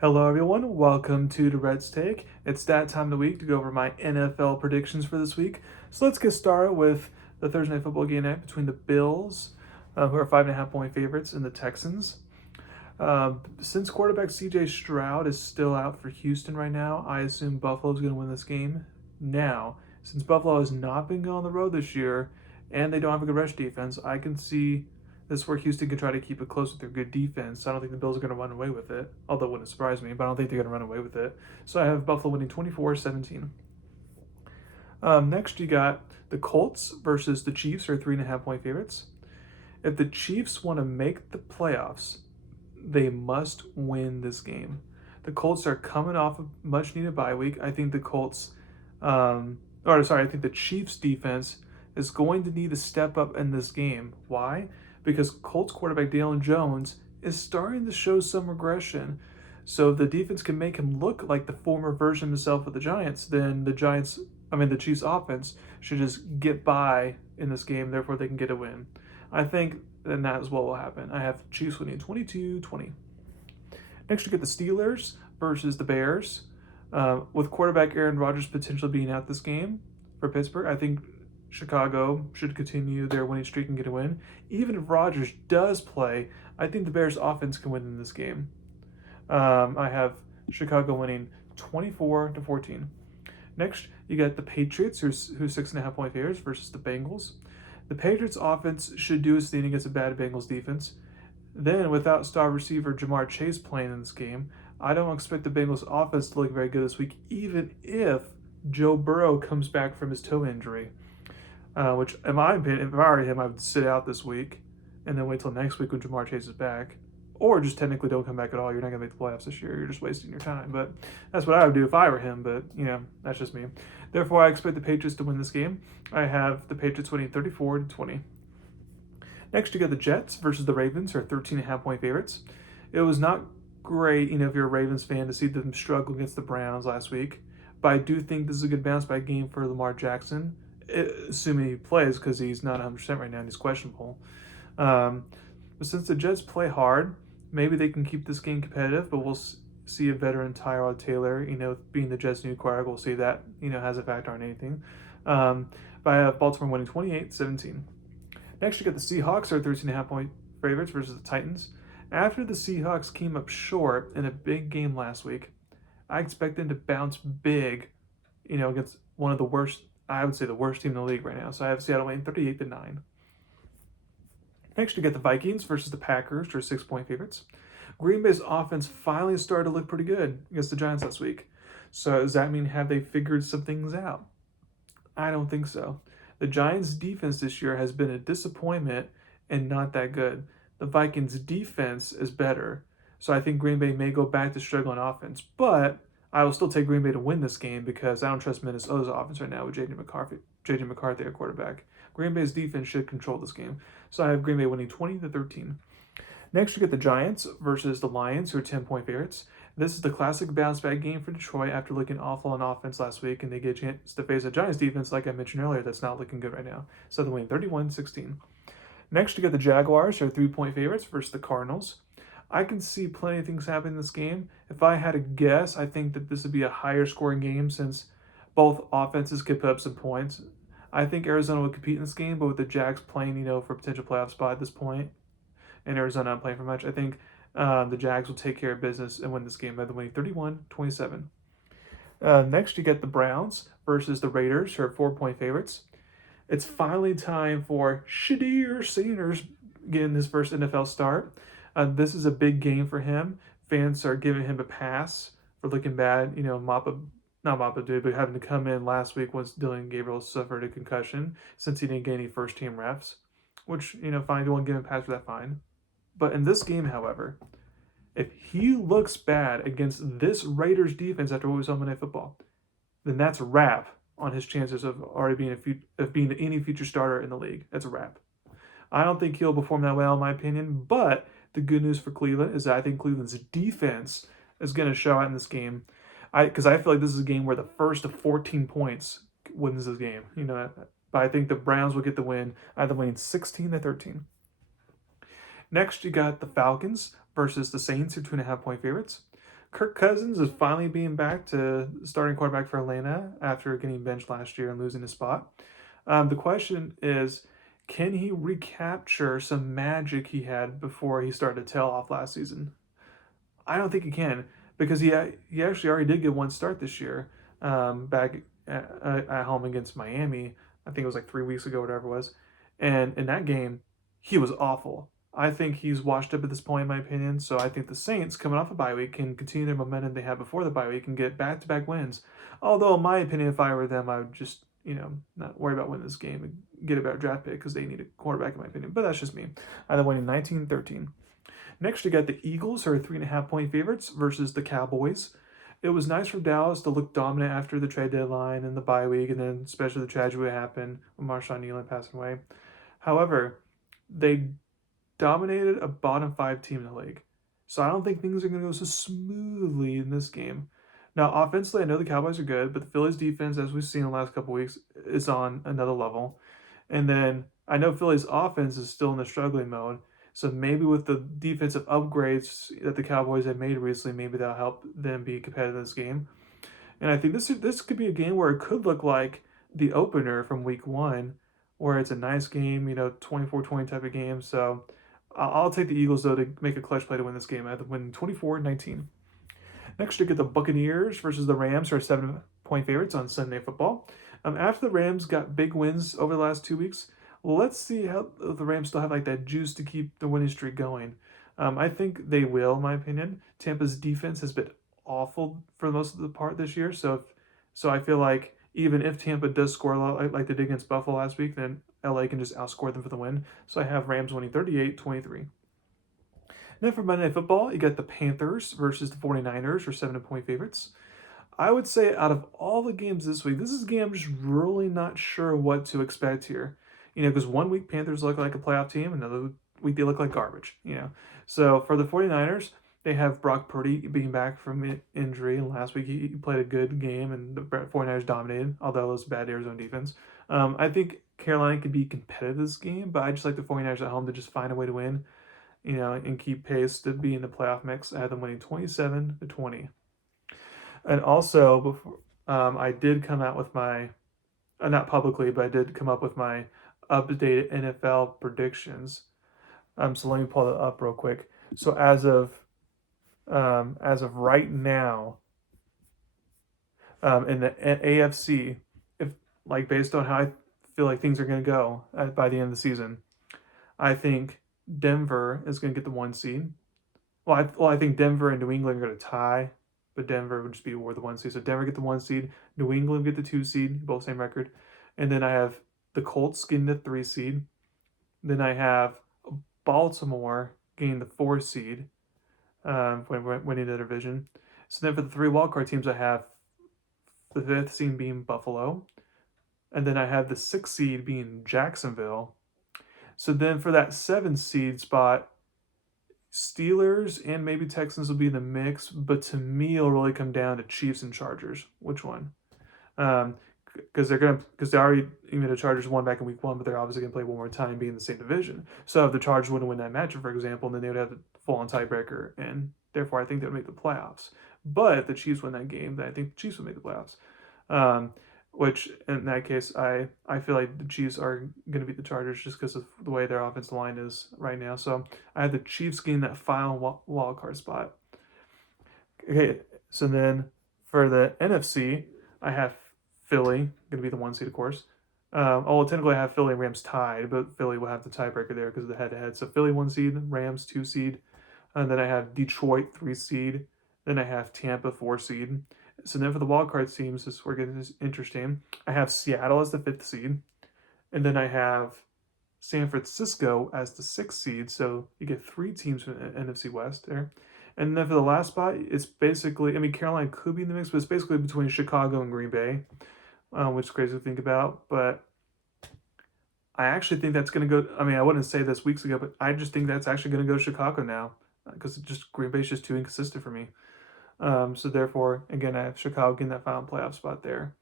Hello, everyone. Welcome to Durrett's Take. It's that time of the week to go over my NFL predictions for this week. So let's get started with the Thursday Night Football game night between the Bills, who are 5.5 point favorites, and the Texans. Since quarterback CJ Stroud is still out for Houston right now, I assume Buffalo's going to win this game. Now, since Buffalo has not been good on the road this year and they don't have a good rush defense, I can see this is where Houston can try to keep it close with their good defense. I don't think the Bills are going to run away with it, although it wouldn't surprise me, but I don't think they're going to run away with it. So I have Buffalo winning 24-17. Next, you got the Colts versus the Chiefs, are 3.5 point favorites. If the Chiefs want to make the playoffs, they must win this game. The Colts are coming off a much needed bye week. I think I think the Chiefs defense is going to need to step up in this game. Why? Because Colts quarterback Dalen Jones is starting to show some regression. So if the defense can make him look like the former version of himself with the Giants, then the Chiefs offense should just get by in this game, therefore they can get a win. I think then that is what will happen. I have Chiefs winning 22-20. Next, you get the Steelers versus the Bears. With quarterback Aaron Rodgers potentially being out this game for Pittsburgh, I think Chicago should continue their winning streak and get a win. Even if Rodgers does play, I think the Bears offense can win in this game. I have Chicago winning 24-14. Next, you got the Patriots, who's 6.5 point favorites, versus the Bengals. The Patriots offense should do its thing against a bad Bengals defense. Then, without star receiver Jamar Chase playing in this game, I don't expect the Bengals offense to look very good this week, even if Joe Burrow comes back from his toe injury. Which, in my opinion, if I were him, I would sit out this week and then wait till next week when Jamar Chase is back. Or just technically don't come back at all. You're not going to make the playoffs this year. You're just wasting your time. But that's what I would do if I were him. But, that's just me. Therefore, I expect the Patriots to win this game. I have the Patriots winning 34-20. Next, you got the Jets versus the Ravens, who are 13.5 point favorites. It was not great, if you're a Ravens fan, to see them struggle against the Browns last week. But I do think this is a good bounce back game for Lamar Jackson, assuming he plays, because he's not 100% right now and he's questionable. But since the Jets play hard, maybe they can keep this game competitive, but we'll see a veteran Tyrod Taylor, being the Jets' new quarterback, we'll see that, has a factor on anything. But I have Baltimore winning 28-17. Next, you got the Seahawks, are 13.5 point favorites, versus the Titans. After the Seahawks came up short in a big game last week, I expect them to bounce big, against one of the worst, I would say the worst team in the league right now. So I have Seattle winning 38-9. Next, you get the Vikings versus the Packers, which are 6 point favorites. Green Bay's offense finally started to look pretty good against the Giants last week. So does that mean have they figured some things out? I don't think so. The Giants' defense this year has been a disappointment and not that good. The Vikings' defense is better. So I think Green Bay may go back to struggling offense. But I will still take Green Bay to win this game because I don't trust Minnesota's offense right now with JJ McCarthy at quarterback. Green Bay's defense should control this game. So I have Green Bay winning 20-13. Next, you get the Giants versus the Lions, who are 10 point favorites. This is the classic bounce back game for Detroit after looking awful on offense last week, and they get a chance to face a Giants defense, like I mentioned earlier, that's not looking good right now. So they're winning 31-16. Next, you get the Jaguars, who are 3 point favorites, versus the Cardinals. I can see plenty of things happening in this game. If I had to guess, I think that this would be a higher scoring game since both offenses could put up some points. I think Arizona would compete in this game, but with the Jags playing, for a potential playoff spot at this point, and Arizona not playing for much, I think the Jags will take care of business and win this game by the winning 31-27. Next, you get the Browns versus the Raiders, who are 4 point favorites. It's finally time for Shadir Sanders getting his first NFL start. This is a big game for him. Fans are giving him a pass for looking bad. Not Mappa did, but having to come in last week once Dylan Gabriel suffered a concussion since he didn't get any first team reps. Which, fine, you won't give him a pass for that, fine. But in this game, however, if he looks bad against this Raiders defense after what we saw Monday Night Football, then that's a wrap on his chances of already being any future starter in the league. That's a wrap. I don't think he'll perform that well, in my opinion. But the good news for Cleveland is that I think Cleveland's defense is going to show out in this game. Because I feel like this is a game where the first of 14 points wins this game. But I think the Browns will get the win, either winning 16-13. Next, you got the Falcons versus the Saints, who are 2.5 point favorites. Kirk Cousins is finally being back to starting quarterback for Atlanta after getting benched last year and losing his spot. The question is, can he recapture some magic he had before he started to tail off last season? I don't think he can because he actually already did get one start this year, back at home against Miami. I think it was like 3 weeks ago, whatever it was, and in that game, he was awful. I think he's washed up at this point, in my opinion. So I think the Saints, coming off a bye week, can continue their momentum they had before the bye week and get back-to-back wins. Although, in my opinion, if I were them, I would just not worry about winning this game and get a better draft pick because they need a quarterback, in my opinion. But that's just me. Either winning 19-13. Next, you got the Eagles, who are 3.5 point favorites, versus the Cowboys. It was nice for Dallas to look dominant after the trade deadline and the bye week, and then especially the tragedy that happened with Marshawn Nealon passing away. However, they dominated a bottom five team in the league. So I don't think things are going to go so smoothly in this game. Now, offensively, I know the Cowboys are good, but the Phillies defense, as we've seen in the last couple weeks, is on another level. And then I know Philly's offense is still in the struggling mode. So maybe with the defensive upgrades that the Cowboys have made recently, maybe that'll help them be competitive in this game. And I think this could be a game where it could look like the opener from week one, where it's a nice game, 24-20 type of game. So I'll take the Eagles, though, to make a clutch play to win this game. I have to win 24-19. Next, you get the Buccaneers versus the Rams, who are 7 point favorites on Sunday Football. After the Rams got big wins over the last 2 weeks, let's see how the Rams still have like that juice to keep the winning streak going. I think they will, in my opinion. Tampa's defense has been awful for most of the part this year, so I feel like even if Tampa does score a lot like they did against Buffalo last week, then LA can just outscore them for the win. So I have Rams winning 38-23. Then for Monday Night Football, you got the Panthers versus the 49ers, or 7 point favorites. I would say out of all the games this week, this is a game I'm just really not sure what to expect here. Because one week Panthers look like a playoff team, another week they look like garbage. So for the 49ers, they have Brock Purdy being back from injury. And last week he played a good game, and the 49ers dominated, although it was bad Arizona defense. I think Carolina could be competitive this game, but I just like the 49ers at home to just find a way to win, and keep pace to be in the playoff mix. I have them winning 27-20. And also, before I did come out with my, not publicly, but I did come up with my updated NFL predictions. So let me pull that up real quick. So as of right now, in the AFC, if like based on how I feel like things are going to go by the end of the season, I think Denver is going to get the 1 seed. I think Denver and New England are going to tie, but Denver would just be where the 1 seed. So Denver get the 1 seed, New England get the 2 seed, both same record, and then I have the Colts getting the 3 seed. Then I have Baltimore getting the 4 seed, winning the division. So then for the three wildcard teams, I have the 5th seed being Buffalo, and then I have the 6th seed being Jacksonville. So then for that 7 seed spot, Steelers and maybe Texans will be in the mix, but to me, it'll really come down to Chiefs and Chargers. Which one? Because they already, the Chargers won back in week one, but they're obviously gonna play one more time, being in the same division. So if the Chargers wouldn't win that matchup, for example, then they would have the full-on tiebreaker, and therefore I think they would make the playoffs. But if the Chiefs win that game, then I think the Chiefs would make the playoffs. Which in that case, I feel like the Chiefs are going to beat the Chargers just because of the way their offensive line is right now. So I have the Chiefs getting that final wild card spot. Okay, so then for the NFC, I have Philly going to be the 1 seed, of course. Technically I have Philly and Rams tied, but Philly will have the tiebreaker there because of the head-to-head. So Philly 1 seed, Rams 2 seed, and then I have Detroit 3 seed. Then I have Tampa 4 seed. So then for the wildcard teams, this is where it gets interesting. I have Seattle as the 5th seed, and then I have San Francisco as the 6th seed. So you get 3 teams from the NFC West there. And then for the last spot, it's basically, Carolina could be in the mix, but it's basically between Chicago and Green Bay, which is crazy to think about. But I actually think that's going to go, I wouldn't say this weeks ago, but I just think that's actually going to go to Chicago now, because Green Bay's just too inconsistent for me. So therefore, again, I have Chicago getting that final playoff spot there.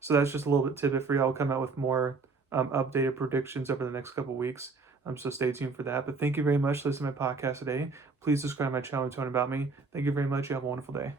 So that's just a little bit tidbit for you. I'll come out with more updated predictions over the next couple weeks. So stay tuned for that. But thank you very much for listening to my podcast today. Please subscribe to my channel and tell me about me. Thank you very much. You have a wonderful day.